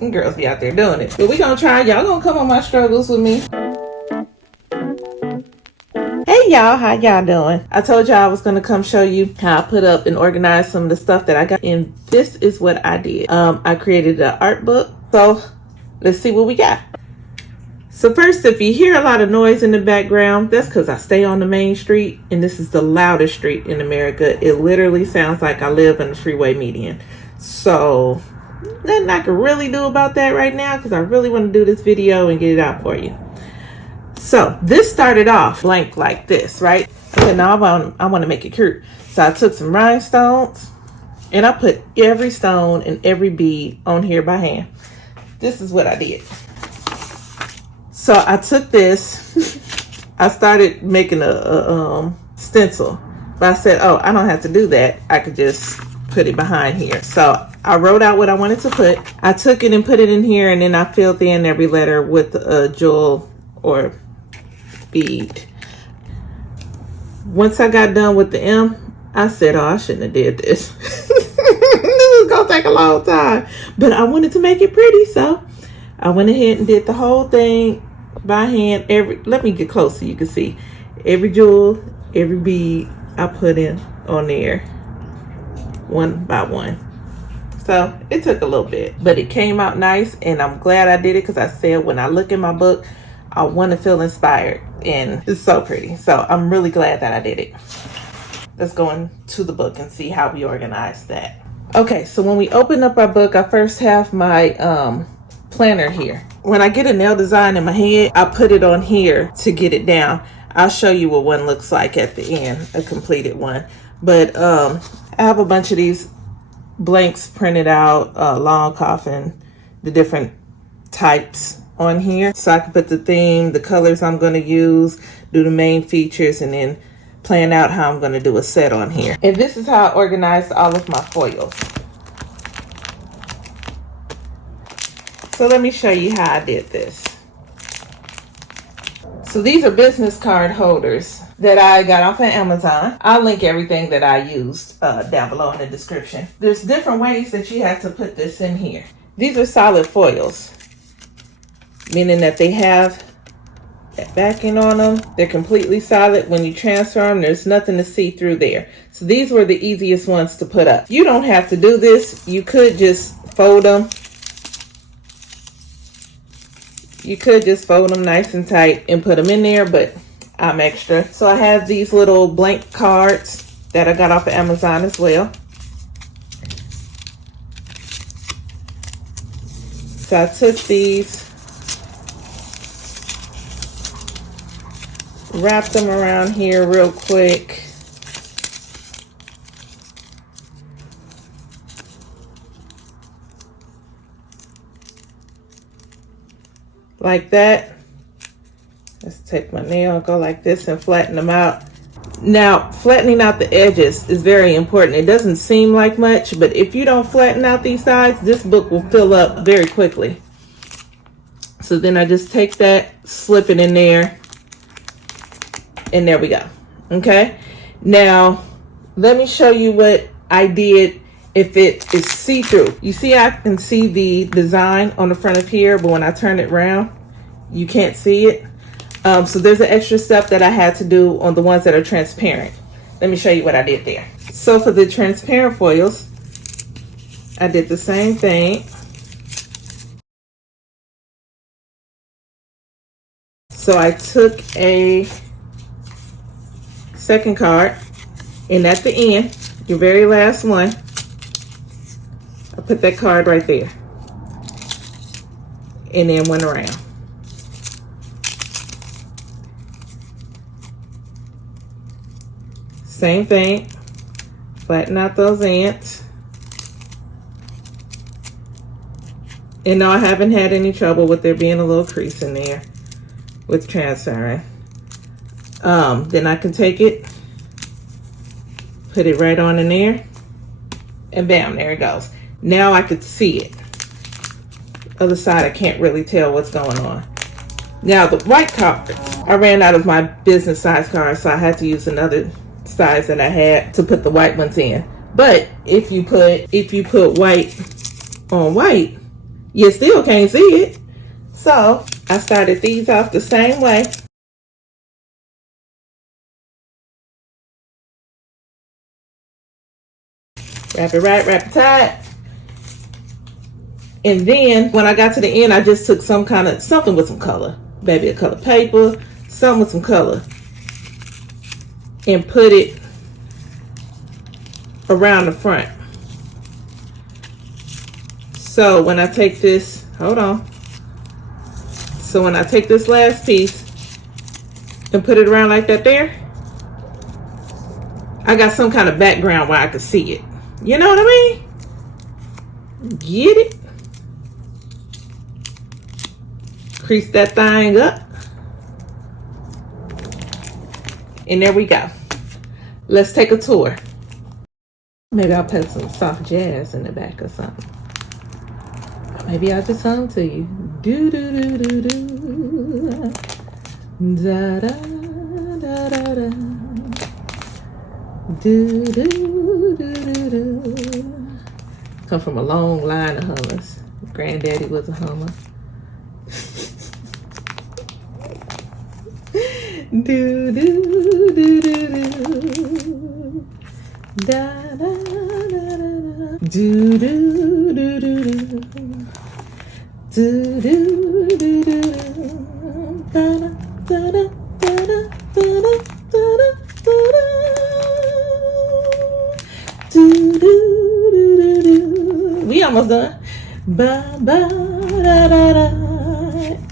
Them girls be out there doing it. But we gonna try. Y'all gonna come on my struggles with me. Hey y'all, how y'all doing? I told y'all I was gonna come show you how I put up and organize some of the stuff that I got. And this is what I did. I created an art book. So let's see what we got. So first, if you hear a lot of noise in the background, that's because I stay on the main street, and this is the loudest street in America. It literally sounds like I live in the freeway median. So nothing I can really do about that right now, because I really want to do this video and get it out for you. So this started off blank like this, right? So now I want to make it cute. So I took some rhinestones and I put every stone and every bead on here by hand. This is what I did. So I took this, I started making a stencil, but I said, oh, I don't have to do that. I could just put it behind here. So I wrote out what I wanted to put. I took it and put it in here, and then I filled in every letter with a jewel or bead. Once I got done with the M, I said, oh, I shouldn't have did this. This is gonna take a long time, but I wanted to make it pretty, so I went ahead and did the whole thing by hand. Let me get close so you can see every jewel, every bead I put in on there one by one. So it took a little bit, but it came out nice, and I'm glad I did it, because I said when I look in my book, I want to feel inspired, and it's so pretty. So I'm really glad that I did it. Let's go into the book and see how we organize that. Okay, so when we open up our book, I first have my planner here. When I get a nail design in my head, I put it on here to get it down. I'll show you what one looks like at the end, a completed one. But I have a bunch of these blanks printed out, long coffin, the different types on here. So I can put the theme, the colors I'm going to use, do the main features, and then plan out how I'm going to do a set on here. And this is how I organized all of my foils. So let me show you how I did this. So these are business card holders that I got off of Amazon. I'll link everything that I used down below in the description. There's different ways that you have to put this in here. These are solid foils, meaning that they have that backing on them. They're completely solid. When you transfer them, there's nothing to see through there. So these were the easiest ones to put up. You don't have to do this. You could just fold them. You could just fold them nice and tight and put them in there, but I'm extra. So I have these little blank cards that I got off of Amazon as well. So I took these, wrapped them around here real quick. Like that. Let's take my nail, go like this, and flatten them out. Now, flattening out the edges is very important. It doesn't seem like much, but if you don't flatten out these sides, this book will fill up very quickly. So then I just take that, slip it in there, and there we go. Okay, now let me show you what I did if it is see-through. You see, I can see the design on the front of here, but when I turn it around, you can't see it. So there's an extra step that I had to do on the ones that are transparent. Let me show you what I did there. So for the transparent foils, I did the same thing. So I took a second card, and at the end, your very last one, I put that card right there, and then went around. Same thing, flatten out those ends. And no, I haven't had any trouble with there being a little crease in there with transferring. Then I can take it, put it right on in there, and bam, there it goes. Now I could see it. Other side, I can't really tell what's going on. Now the white cards, I ran out of my business size cards, so I had to use another size that I had to put the white ones in. But if you put white on white, You still can't see it. So I started these off the same way. Wrap it right, wrap it tight. And then when I got to the end, I just took something with some color. Maybe a color paper, something with some color. And put it around the front. So when I take this, hold on. So when I take this last piece and put it around like that there, I got some kind of background where I could see it. You know what I mean? Get it? Crease that thing up. And there we go. Let's take a tour. Maybe I'll put some soft jazz in the back or something. Maybe I'll just hum to you. Do do do do do. Da da da da da. Do do do do do. Come from a long line of hummers. Granddaddy was a hummer. Do do do do do. Da da da da da. Do do do do do. Do do do do do. Da da da da da da da da da. Do do do do do. We almost done. Ba ba da da da.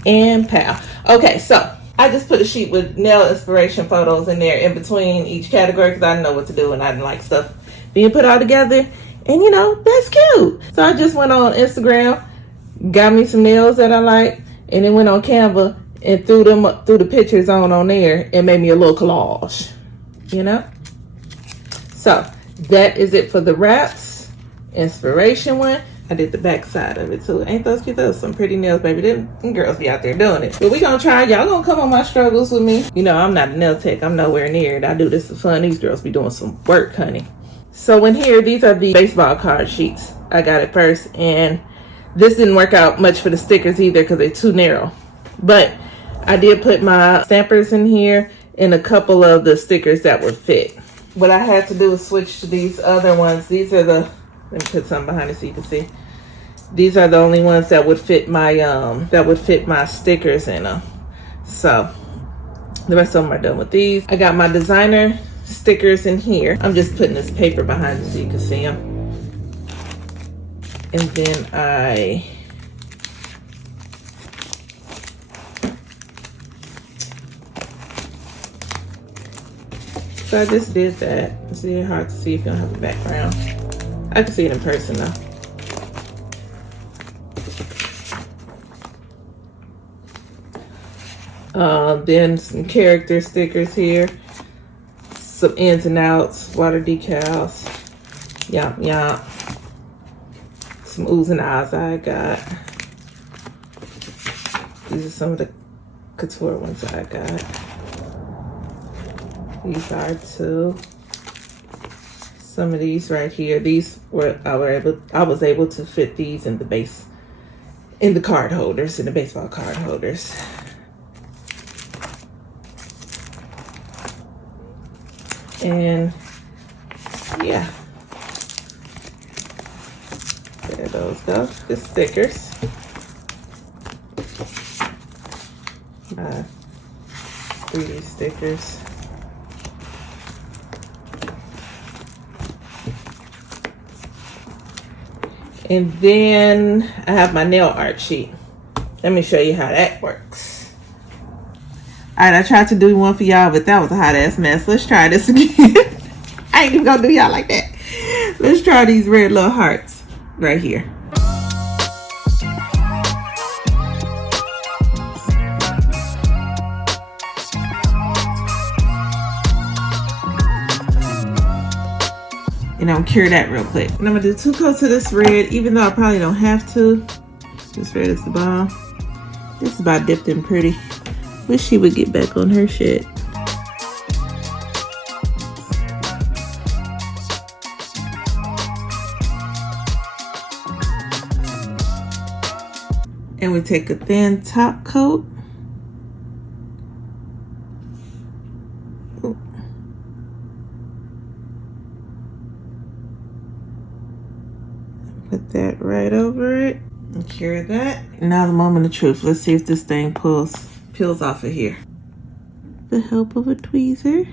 And pow. Okay, so I just put a sheet with nail inspiration photos in there in between each category because I didn't know what to do and I didn't like stuff being put all together. And you know, that's cute. So I just went on Instagram, got me some nails that I like, and then went on Canva and threw the pictures on there and made me a little collage. You know? So that is it for the wraps. Inspiration one. I did the back side of it too. Ain't those cute? Those some pretty nails, baby. Them girls be out there doing it. But we gonna try. Y'all gonna come on my struggles with me. You know, I'm not a nail tech. I'm nowhere near it. I do this for fun. These girls be doing some work, honey. So in here, these are the baseball card sheets. I got it first. And this didn't work out much for the stickers either because they're too narrow. But I did put my stampers in here and a couple of the stickers that would fit. What I had to do was switch to these other ones. These are the, let me put some behind it so you can see. These are the only ones that would fit my stickers in them. So the rest of them are done with these. I got my designer stickers in here. I'm just putting this paper behind it so you can see them. And then so I just did that. It's really hard to see if you don't have a background. I can see it in person though. Then some character stickers here, some ins and outs, water decals, yop yop, some oohs and ahs I got. These are some of the couture ones I got. These are too. Some of these right here, these were I was able to fit these in the card holders, in the baseball card holders. And yeah, there those go, the stickers. 3D stickers. And then I have my nail art sheet. Let me show you how that works. All right, I tried to do one for y'all, but that was a hot ass mess. Let's try this again. I ain't even gonna do y'all like that. Let's try these red little hearts right here. And I'm gonna cure that real quick. And I'm gonna do 2 coats of this red, even though I probably don't have to. This red is the bomb. This is about dipped in pretty. Wish she would get back on her shit. And we take a thin top coat. Put that right over it and cure that. Now the moment of truth. Let's see if this thing peels off of here. The help of a tweezer.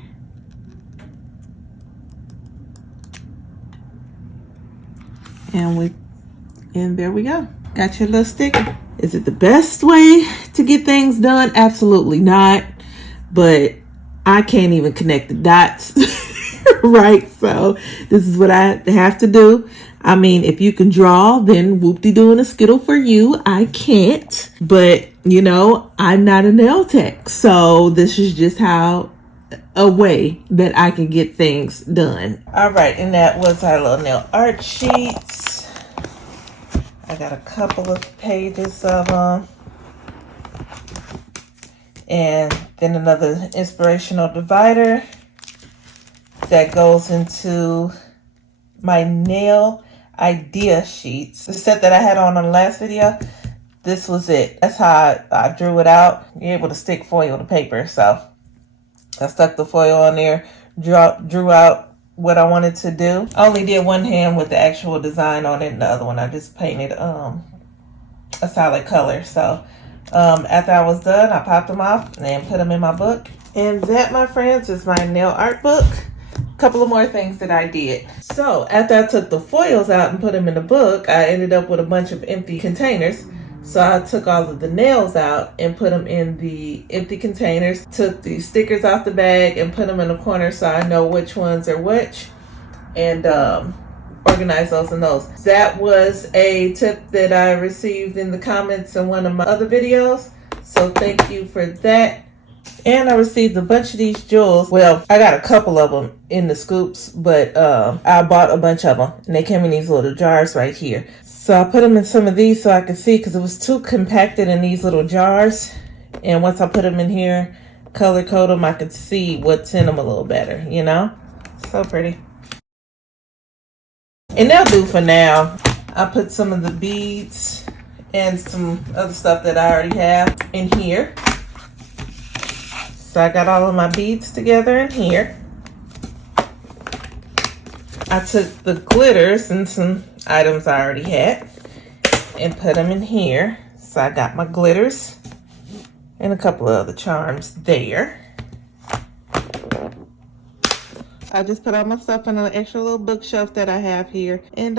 And there we go. Got your little sticker. Is it the best way to get things done? Absolutely not. But I can't even connect the dots. Right? So this is what I have to do. I mean, if you can draw, then whoop-de-doo and a skittle for you. I can't. But, you know, I'm not a nail tech. So this is just how a way that I can get things done. All right. And that was our little nail art sheets. I got a couple of pages of them. And then another inspirational divider that goes into my nail idea sheets. The set that I had on the last video, this was it. That's how I drew it out. You're able to stick foil to paper. So I stuck the foil on there, drew out what I wanted to do. I only did one hand with the actual design on it, and the other one I just painted a solid color. So after I was done, I popped them off and put them in my book. And that, my friends, is my nail art book. Couple of more things that I did. So after I took the foils out and put them in the book, I ended up with a bunch of empty containers. So I took all of the nails out and put them in the empty containers. Took the stickers off the bag and put them in the corner so I know which ones are which. And organize those and those. That was a tip that I received in the comments in one of my other videos. So thank you for that. And I received a bunch of these jewels. Well, I got a couple of them in the scoops, but I bought a bunch of them. And they came in these little jars right here. So I put them in some of these so I could see, because it was too compacted in these little jars. And once I put them in here, color code them, I could see what's in them a little better, you know? So pretty. And that'll do for now. I put some of the beads and some other stuff that I already have in here. So I got all of my beads together in here. I took the glitters and some items I already had and put them in here. So I got my glitters and a couple of other charms there. I just put all my stuff in an extra little bookshelf that I have here, and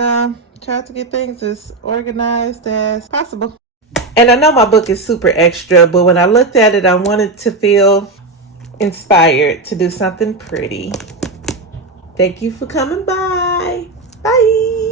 try to get things as organized as possible. And I know my book is super extra, but when I looked at it, I wanted to feel inspired to do something pretty. Thank you for coming by. Bye.